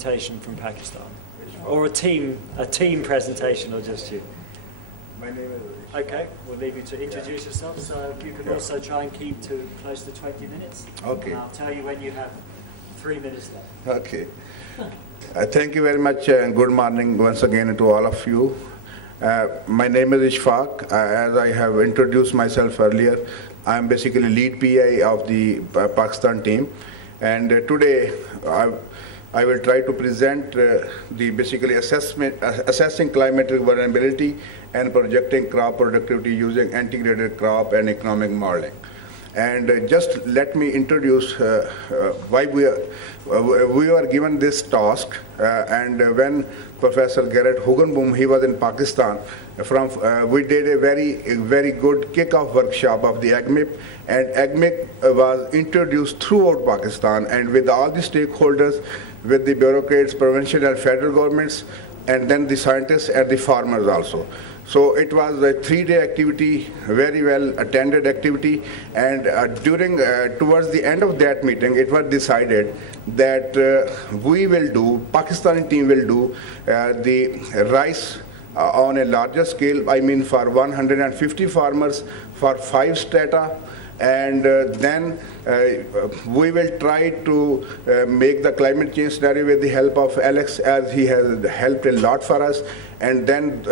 presentation from Pakistan, or a team presentation, or just you? My name is Okay, we'll leave you to introduce yourself. So you can also try and keep to close to 20 minutes. Okay. And I'll tell you when you have 3 minutes left. Okay. Thank you very much and good morning once again to all of you. My name is Ishfaq. As I have introduced myself earlier, I am basically lead PI of the Pakistan team. And today I will try to present the basically assessing climatic vulnerability and projecting crop productivity using integrated crop and economic modeling. And just let me introduce why we were given this task. And when Professor Garrett Hugenboom, he was in Pakistan, we did a very good kickoff workshop of the AGMIP, and AGMIP was introduced throughout Pakistan and with all the stakeholders, with the bureaucrats, provincial and federal governments, and then the scientists and the farmers also. So it was a 3-day activity, very well attended activity, and towards the end of that meeting, it was decided that Pakistani team will do the rice on a larger scale, I mean for 150 farmers for 5 strata, and then we will try to make the climate change scenario with the help of Alex, as he has helped a lot for us. And then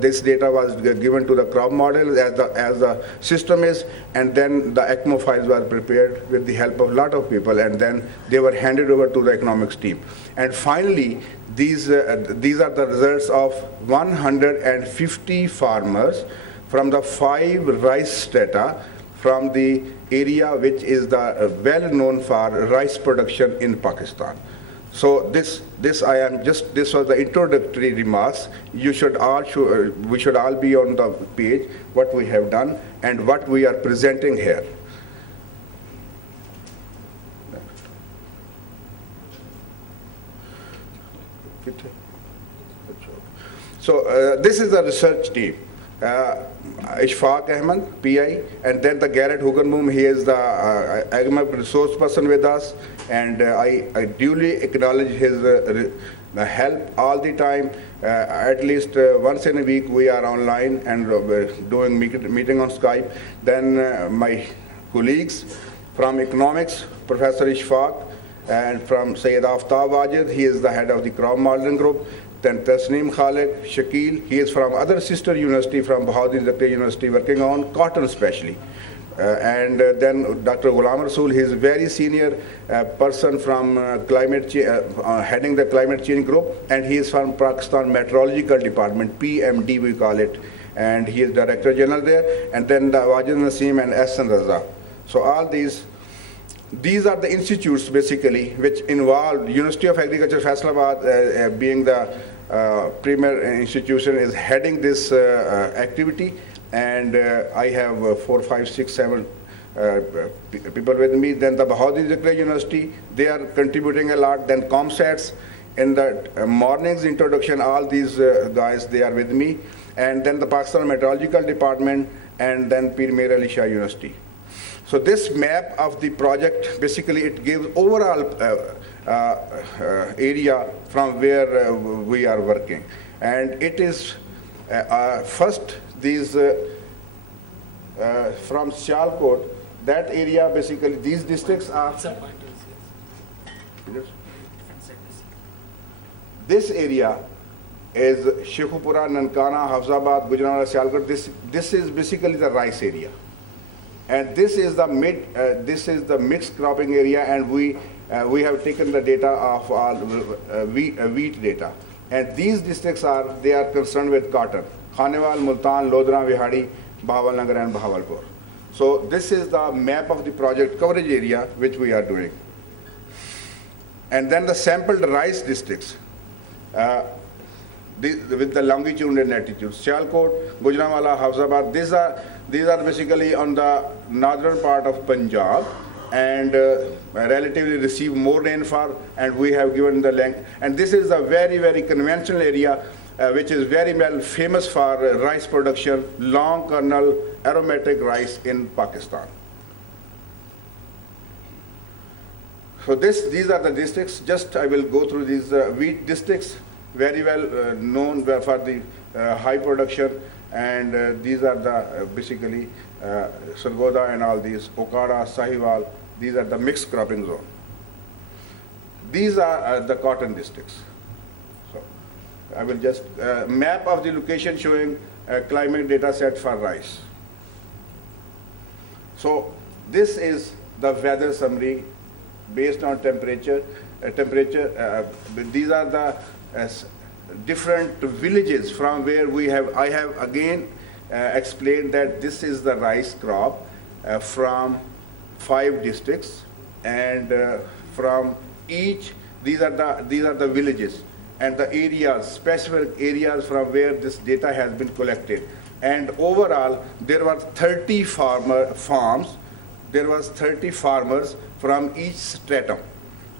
this data was given to the crop model as the system is, and then the ECMO files were prepared with the help of a lot of people, and then they were handed over to the economics team. And finally, these are the results of 150 farmers from the 5 rice strata from the area which is well known for rice production in Pakistan. So this was the introductory remarks. We should all be on the page what we have done and what we are presenting here. So this is the research team. Ishfaq Ahmed, PI, and then the Garrett Hugenboom, he is the AGMIP resource person with us, and I duly acknowledge his help all the time. At least once in a week we are online and doing meeting on Skype. Then my colleagues from economics, Professor Ishfaq, and from Sayyid Aftab Wajid, he is the head of the crop modeling group. Then Tasneem Khalid, Shakil, he is from other sister university, from Bahauddin Zakariya University, working on cotton especially. And then Dr. Ghulam Rasool, he is a very senior person from heading the climate change group, and he is from Pakistan Meteorological Department, PMD we call it, and he is Director General there. And then the Wajid Naseem and Ahsan Raza. So all these are the institutes basically which involve University of Agriculture Faisalabad being the premier institution is heading this activity, and I have 4, 5, 6, 7 people with me. Then the Bahauddin Zakariya University, they are contributing a lot. Then ComSats, in the morning's introduction, all these guys, they are with me. And then the Pakistan Meteorological Department, and then Pir Mir Ali Shah University. So this map of the project, basically it gives overall area from where we are working. And it is first these from Sialkot, that area basically, these districts are, this area is Sheikhupura, Nankana, Hafzabad, Gujranwala, Sialkot. This is basically the rice area. And this is the mixed cropping area, and we have taken the data of all wheat data. And these districts are concerned with cotton: Khanewal, Multan, Lodhra, Vihadi, Bahawalnagar, and Bahawalpur. So this is the map of the project coverage area which we are doing. And then the sampled rice districts with the longitude and latitude: Sialkot, Gujranwala, Hafzabad. These are basically on the northern part of Punjab, and relatively receive more rainfall, and we have given the length. And this is a very conventional area which is very well famous for rice production, long kernel aromatic rice in Pakistan. So these are the districts. Just I will go through these wheat districts, very well known for the high production, and these are the basically Sargodha and all these, Okara, Sahiwal, these are the mixed cropping zone. These are the cotton districts. So I will just map of the location showing climate data set for rice. So this is the weather summary based on temperature. These are the different villages from where I have again explained that this is the rice crop from 5 districts, and from each, these are the villages and the areas, specific areas from where this data has been collected. And overall, there were 30 farms. There was 30 farmers from each stratum.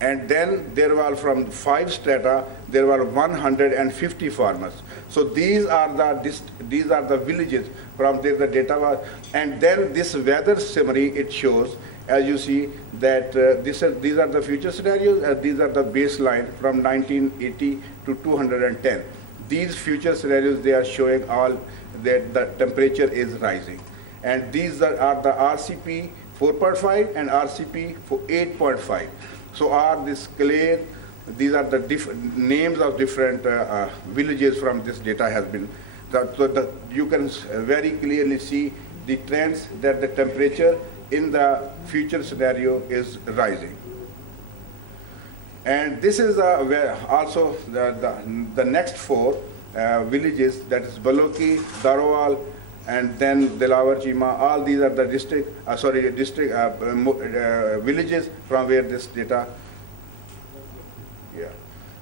And then there were from 5 strata, there were 150 farmers. So these are the villages from there the data was. And then this weather summary, it shows, as you see, that these are the future scenarios, and these are the baseline from 1980 to 210. These future scenarios, they are showing all that the temperature is rising. And these are the RCP 4.5 and RCP 8.5. So are this clear? These are the names of different villages from this data has been. So you can very clearly see the trends that the temperature in the future scenario is rising. And this is also the next 4 villages, that is Baloki, Darowal, and then Delawar Chima. All these are the villages from where this data. Yeah.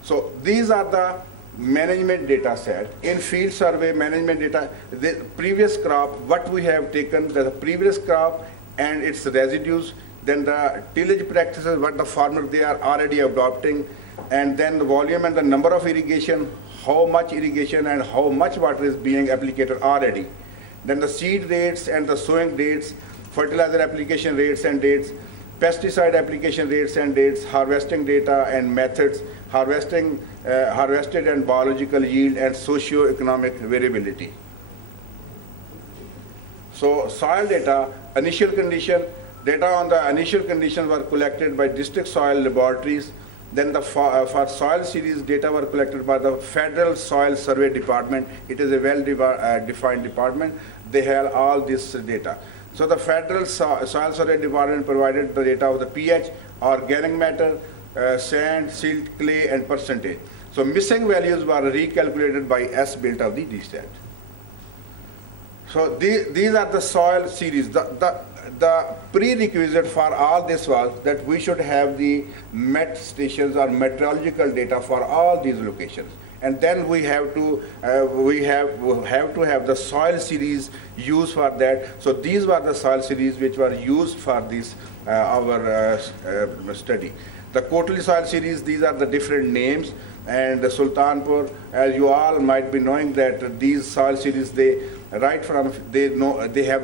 So these are the management data set. In field survey management data, the previous crop, what we have taken, the previous crop and its residues, then the tillage practices, what the farmers they are already adopting, and then the volume and the number of irrigation, how much irrigation and how much water is being applied already. Then the seed rates and the sowing dates, fertilizer application rates and dates, pesticide application rates and dates, harvesting data and methods, harvested and biological yield, and socio-economic variability. So soil data, initial condition, data on the initial conditions were collected by district soil laboratories. Then for soil series, data were collected by the Federal Soil Survey Department. It is a well-defined department. They have all this data. So the Federal Soil Survey Department provided the data of the pH, organic matter, sand, silt, clay, and percentage. So missing values were recalculated by S built of the DSAT. So these are the soil series. The prerequisite for all this was that we should have the met stations or meteorological data for all these locations, and then we have to have the soil series used for that. So these were the soil series which were used for this our study. The quarterly soil series, these are the different names, and the Sultanpur, as you all might be knowing that these soil series, they have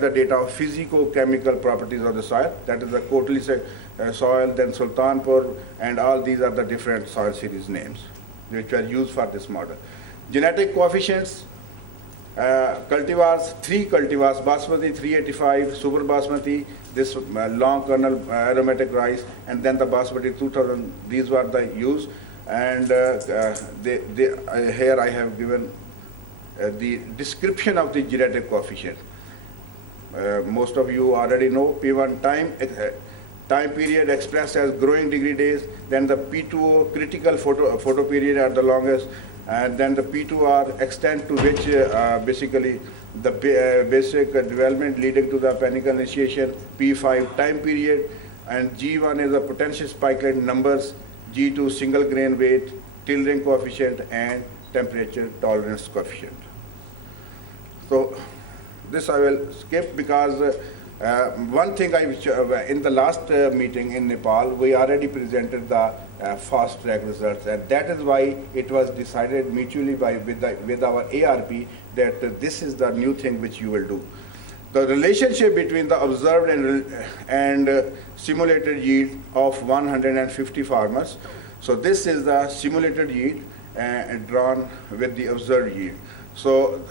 the data of physico-chemical properties of the soil. That is the quarterly soil, then Sultanpur, and all these are the different soil series names which are used for this model. Genetic coefficients, cultivars, 3 cultivars, Basmati 385, Super Basmati, this long kernel aromatic rice, and then the Basmati 2000, these were the use. And here I have given the description of the genetic coefficient. Most of you already know P1 time period expressed as growing degree days, then the P2O critical photo period are the longest, and then the P2R extent to which basically the basic development leading to the panicle initiation, P5 time period, and G1 is the potential spikelet numbers, G2 single grain weight, tillering coefficient, and temperature tolerance coefficient. So this I will skip because one thing in the last meeting in Nepal, we already presented the fast track results, and that is why it was decided mutually with our ARP that this is the new thing which you will do. the relationship between the observed and simulated yield of 150 farmers. So this is the simulated yield drawn with the observed yield. So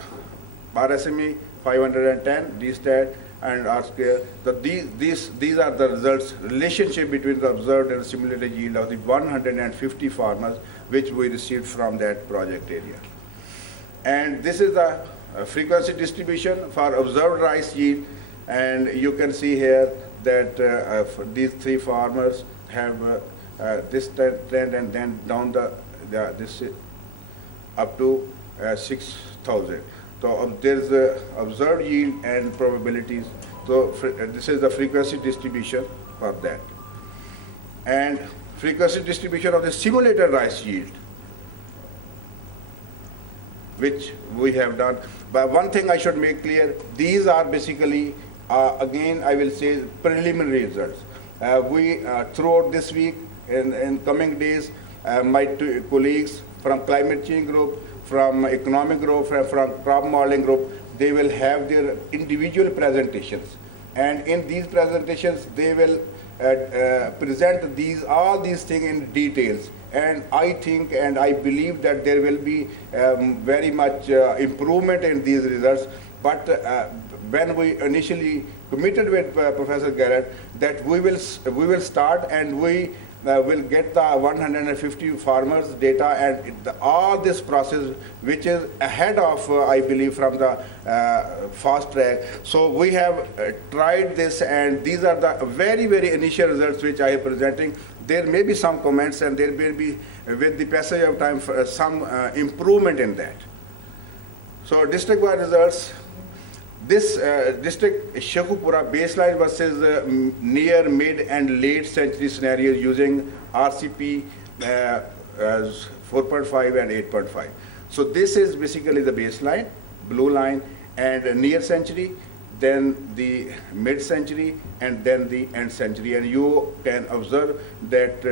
RSME 510, DSTAT, and R square. These are the results, relationship between the observed and simulated yield of the 150 farmers which we received from that project area. And this is the frequency distribution for observed rice yield, and you can see here that for these three farmers have this trend, and then down this up to 6,000. So there's observed yield and probabilities. So this is the frequency distribution for that. And frequency distribution of the simulated rice yield, which we have done. But one thing I should make clear, these are basically, again, I will say preliminary results. We, throughout this week and in coming days, my two colleagues from climate change group, from economic group, from crop modeling group, they will have their individual presentations. And in these presentations, they will present all these things in details. And I think and I believe that there will be very much improvement in these results. But when we initially committed with Professor Garrett that we will start and we will get the 150 farmers data and all this process which is ahead of I believe from the fast track. So we have tried this, and these are the very initial results which I am presenting. There may be some comments, and there may be, with the passage of time, some improvement in that. So district-wide results. This district Shekhupura baseline versus near, mid, and late century scenarios using RCP as 4.5 and 8.5. So this is basically the baseline, blue line, and near century, then the mid-century, and then the end century. And you can observe that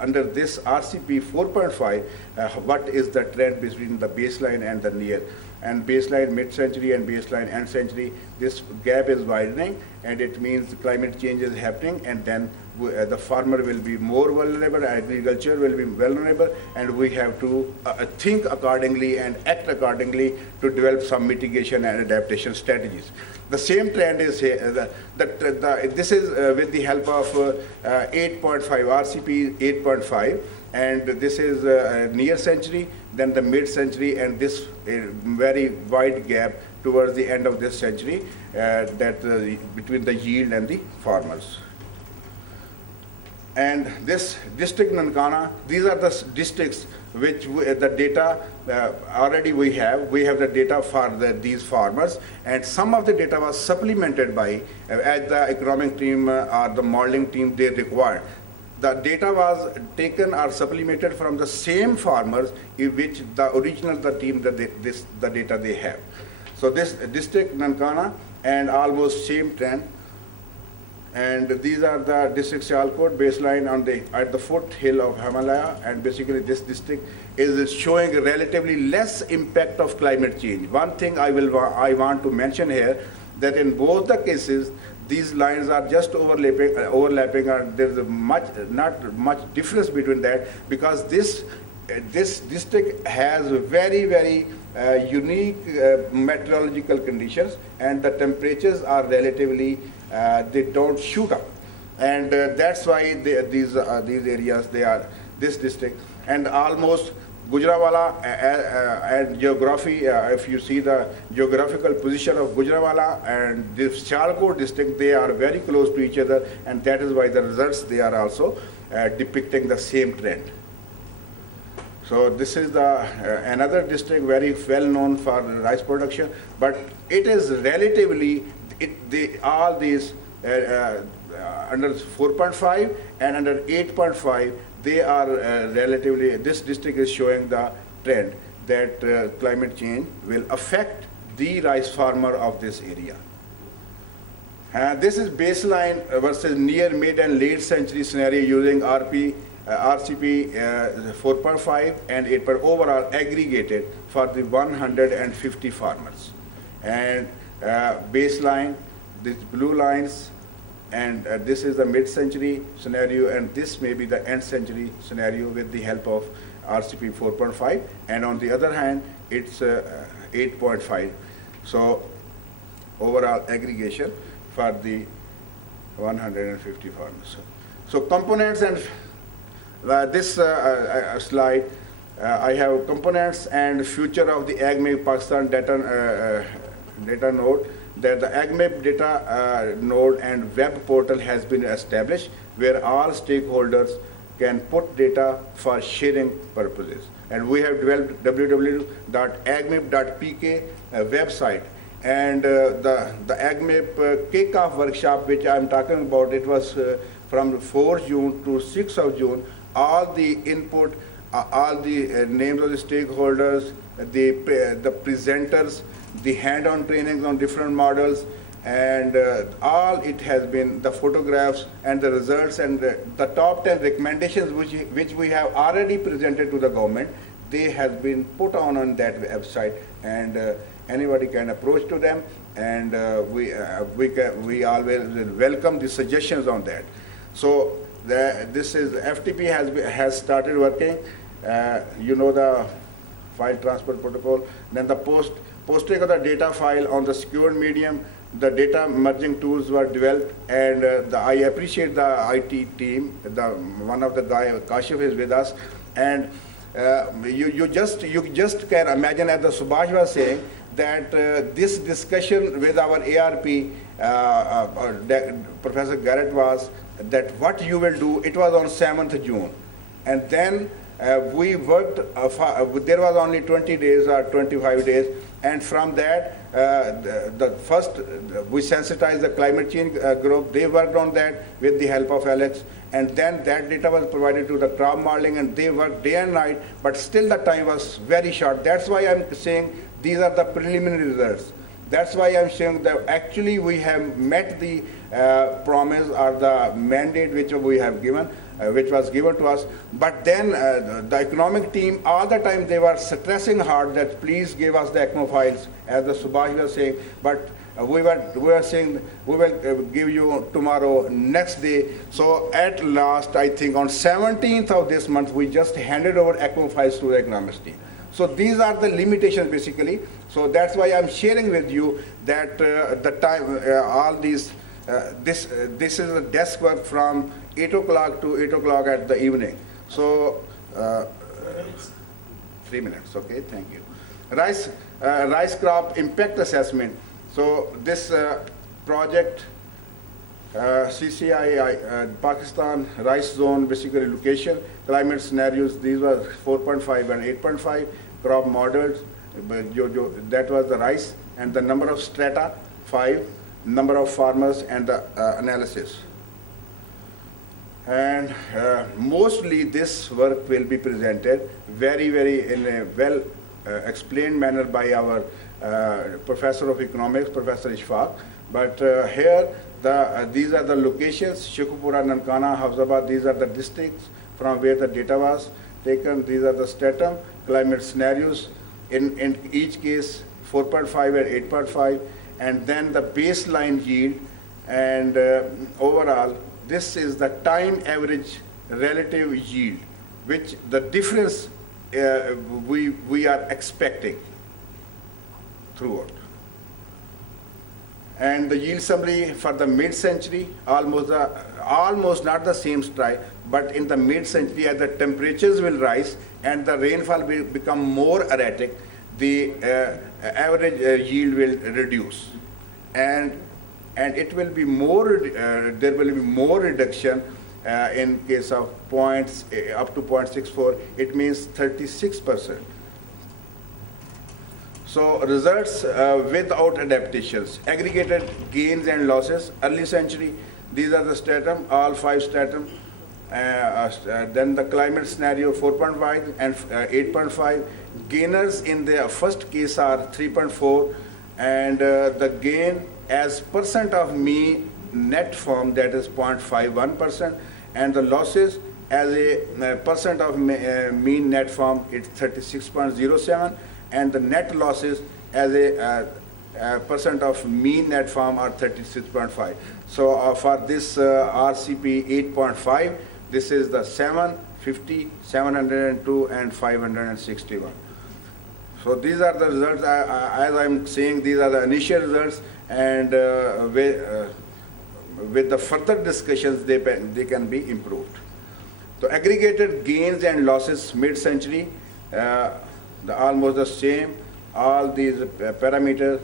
under this RCP 4.5, what is the trend between the baseline and the near. And baseline mid-century and baseline end century, this gap is widening, and it means climate change is happening, and then the farmer will be more vulnerable, agriculture will be vulnerable, and we have to think accordingly and act accordingly to develop some mitigation and adaptation strategies. The same trend is here. This is with the help of 8.5, RCP 8.5, and this is near century, then the mid-century, and this very wide gap towards the end of this century between the yield and the farmers. And this district Nankana, these are the districts which the data already we have. We have the data for these farmers, and some of the data was supplemented by, as the economic team or the modeling team they required. The data was taken or supplemented from the same farmers in which the original team the data they have. So this district Nankana and almost same trend. And these are the district Sialkot baseline at the foothill of Himalaya, and basically this district is showing a relatively less impact of climate change. One thing I want to mention here, that in both the cases, these lines are just overlapping, and there is not much difference between that, because this district has very unique meteorological conditions, and the temperatures are relatively they don't shoot up, and that's why these areas this district, and almost Gujranwala and geography, if you see the geographical position of Gujranwala and this Sialkot district, they are very close to each other, and that is why the results they are also depicting the same trend. So this is another district very well known for rice production, but it is relatively all these under 4.5 and under 8.5, they are relatively, this district is showing the trend that climate change will affect the rice farmer of this area. This is baseline versus near, mid, and late century scenario using RCP 4.5 and 8. Overall aggregated for the 150 farmers. And baseline, these blue lines, and this is the mid-century scenario, and this may be the end-century scenario with the help of RCP 4.5, and on the other hand, it's 8.5. So overall aggregation for the 150 farmers. So components and this slide, I have components and future of the AgMap Pakistan data node, that the AgMap data node and web portal has been established where all stakeholders can put data for sharing purposes. And we have developed www.agmap.pk website. And the AgMap kickoff workshop, which I'm talking about, it was from 4th June to 6th of June. All the input, all the names of the stakeholders, the presenters, the hand-on trainings on different models, and all it has been the photographs and the results and the top 10 recommendations which we have already presented to the government. They have been put on that website, and anybody can approach to them, and we always welcome the suggestions on that. So this is FTP has started working. You know the file transfer protocol. Then the posting of the data file on the secured medium. The data merging tools were developed, and I appreciate the IT team. One of the guy, Kashif, is with us, and you just can imagine, as the Subhash was saying, that this discussion with our ARP, Professor Garrett, was that what you will do. It was on 7th June, and then we worked. There was only 20 days or 25 days, and from that, first we sensitized the climate change group. They worked on that with the help of Alex, and then that data was provided to the crop modeling, and they worked day and night, but still the time was very short. That's why I'm saying these are the preliminary results. That's why I'm saying that actually we have met the promise or the mandate which we have given, which was given to us. But then the economic team, all the time they were stressing hard that please give us the ECMO files, as the Subhash was saying. But we were saying we will give you tomorrow, next day. So at last, I think on 17th of this month, we just handed over ECMO files to the economics team. So these are the limitations basically. So that's why I'm sharing with you that the time, all these, this is a desk work from 8 o'clock to 8 o'clock at the evening. So 3 minutes, okay, thank you. Rice crop impact assessment. So this project, CCI, Pakistan rice zone, basically location, climate scenarios, these were 4.5 and 8.5, crop models, that was the rice, and the number of strata, 5, number of farmers, and the analysis. And mostly this work will be presented very in a well explained manner by our Professor of Economics, Professor Ishfaq. But here, these are the locations: Sheikhupura, Nankana, Hafzabad. These are the districts from where the data was taken. These are the stratum, climate scenarios. In each case, 4.5 and 8.5, and then the baseline yield, and overall, this is the time average relative yield, which the difference we are expecting throughout. And the yield summary for the mid-century, almost not the same strike, but in the mid-century, as the temperatures will rise and the rainfall will become more erratic, the average yield will reduce, and it will be more. There will be more reduction in case of points up to 0.64. It means 36%. So results without adaptations, aggregated gains and losses, early century, these are the stratum, all 5 stratum. Then the climate scenario 4.5 and 8.5. Gainers in the first case are 3.4, and the gain as percent of mean net form, that is 0.51%, and the losses as a percent of mean net form, it's 36.07, and the net losses as a percent of mean net farm are 36.5. So for this RCP 8.5, this is the 750, 702, and 561. So these are the results. As I'm saying, these are the initial results, and with the further discussions, they can be improved. So aggregated gains and losses mid-century, almost the same. All these parameters,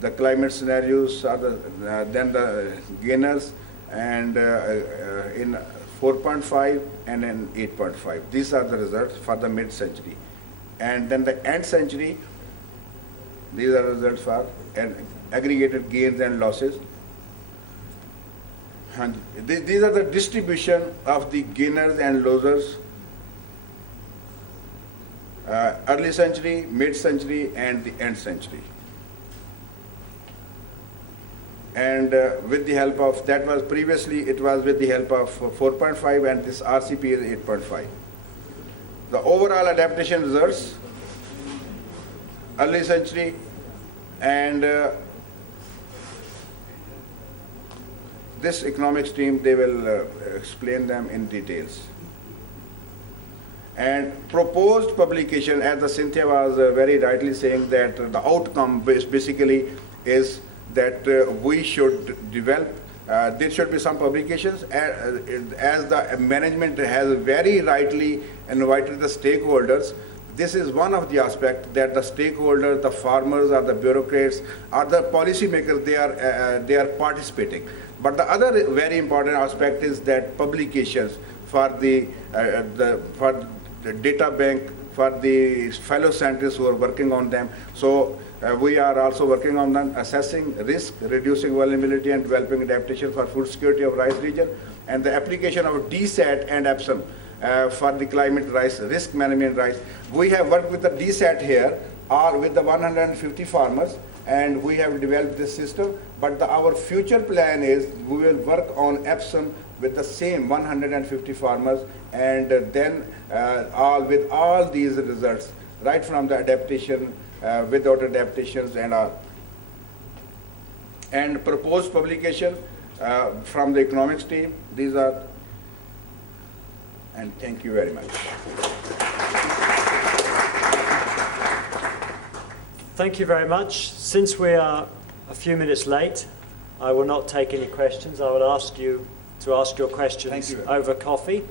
the climate scenarios are then the gainers, and in 4.5 and in 8.5. These are the results for the mid-century. And then the end century, these are results for aggregated gains and losses. And these are the distribution of the gainers and losers, early century, mid-century, and the end century. And with the help of, that was previously, it was with the help of 4.5, and this RCP is 8.5. The overall adaptation results, early century, and this economics team, they will explain them in details. And proposed publication, as the Cynthia was very rightly saying, that the outcome basically is that we should develop, there should be some publications, as the management has very rightly invited the stakeholders. This is one of the aspects that the stakeholders, the farmers, or the bureaucrats, or the policymakers, they are participating. But the other very important aspect is that publications for the data bank, for the fellow scientists who are working on them. So we are also working on them, assessing risk, reducing vulnerability, and developing adaptation for food security of rice region, and the application of DSAT and EPSOM for the climate rice, risk management rice. We have worked with the DSAT here, or with the 150 farmers, and we have developed this system. But our future plan is we will work on EPSOM with the same 150 farmers, and then with all these results, right from the adaptation, without adaptations, and proposed publication from the economics team. These are, and thank you very much. Thank you very much. Since we are a few minutes late, I will not take any questions. I will ask you to ask your questions over coffee.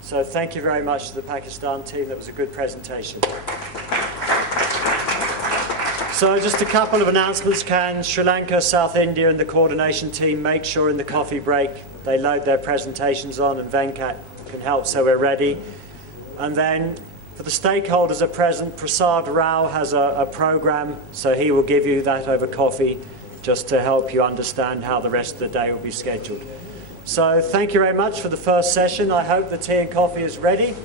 So thank you very much to the Pakistan team. That was a good presentation. So just a couple of announcements. Can Sri Lanka, South India, and the coordination team make sure in the coffee break they load their presentations on, and Venkat can help so we're ready. And then for the stakeholders at present, Prasad Rao has a program, so he will give you that over coffee just to help you understand how the rest of the day will be scheduled. So thank you very much for the first session. I hope the tea and coffee is ready.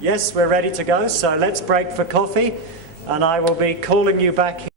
Yes, we're ready to go, so let's break for coffee, and I will be calling you back here.